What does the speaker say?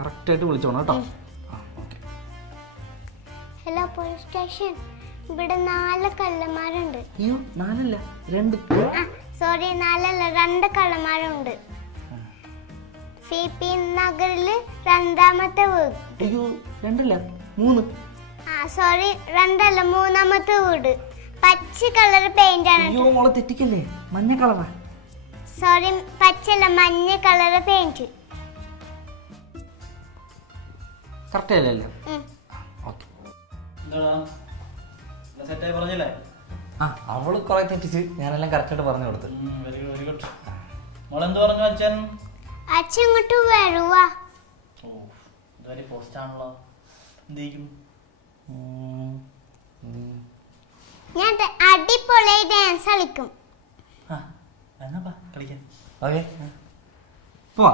കറക്റ്റായിട്ട് വിളിച്ചോണം കേട്ടോ. Hello police station, ഇവിടെ 4 കള്ളന്മാരുണ്ട്. അയ്യോ 4 അല്ല 2. സോറി 4 അല്ല 2 കള്ളന്മാരുണ്ട്. CP നഗറില് 2ാമത്തെ വീട്. അയ്യോ 2 അല്ല 3. സോറി 2 അല്ല 3ാമത്തെ വീട്. പച്ച കളർ പെയിന്റ് ആണ്. അയ്യോ മോളെ തെറ്റിക്കല്ലേ, മഞ്ഞ കളറാ. സോറി പച്ചല്ല മഞ്ഞ കളർ പെയിന്റ്. കറക്റ്റ് അല്ലേ? ഓക്കെ. അവള് കുറെ തെറ്റിച്ച് ഞാനെല്ലാം കറക്റ്റായിട്ട് പറഞ്ഞു കൊടുത്തു. അച്ഛൻ ഇങ്ങോട്ട് വരുവാ. ഞാൻ അടിപൊളിയായി ഡാൻസ് കളിക്കും. പോവാ.